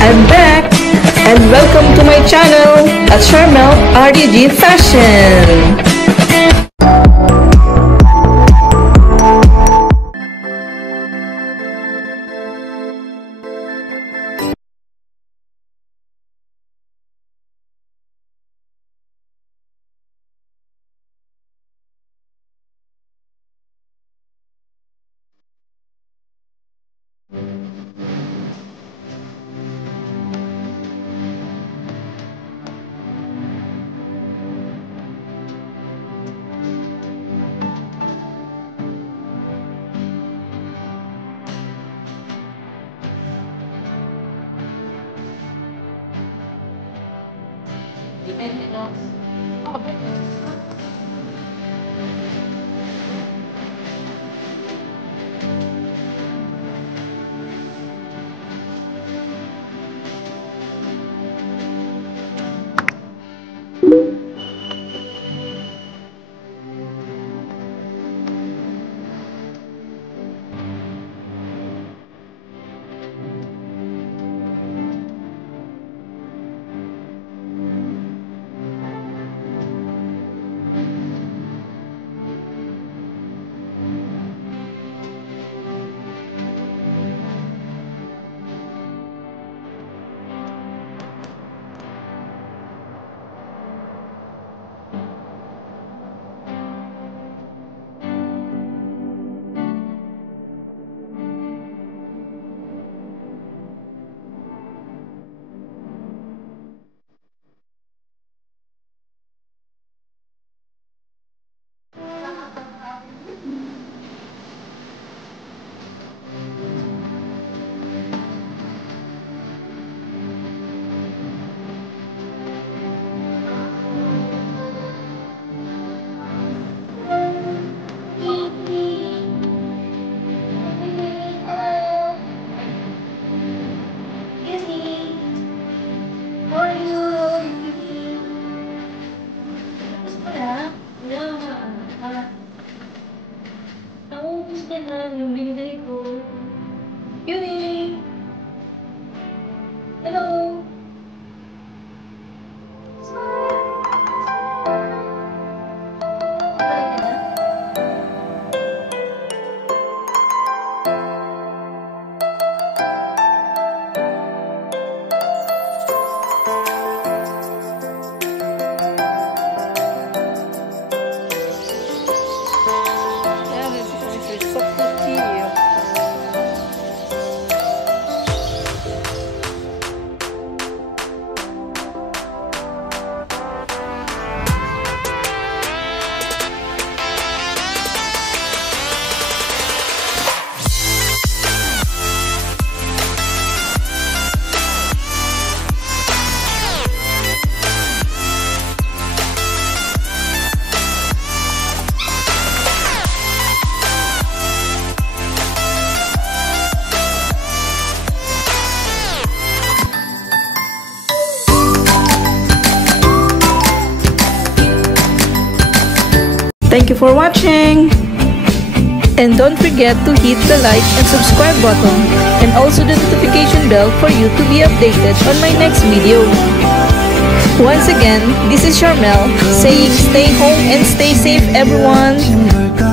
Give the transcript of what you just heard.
I'm back and welcome to my channel at Charmel RDG Fashion. Depende, no? Yung binigay ko. Yun eh. Hello. Thank you for watching. And don't forget to hit the like and subscribe button and also the notification bell for you to be updated on my next video. Once again, this is Charmel saying stay home and stay safe everyone.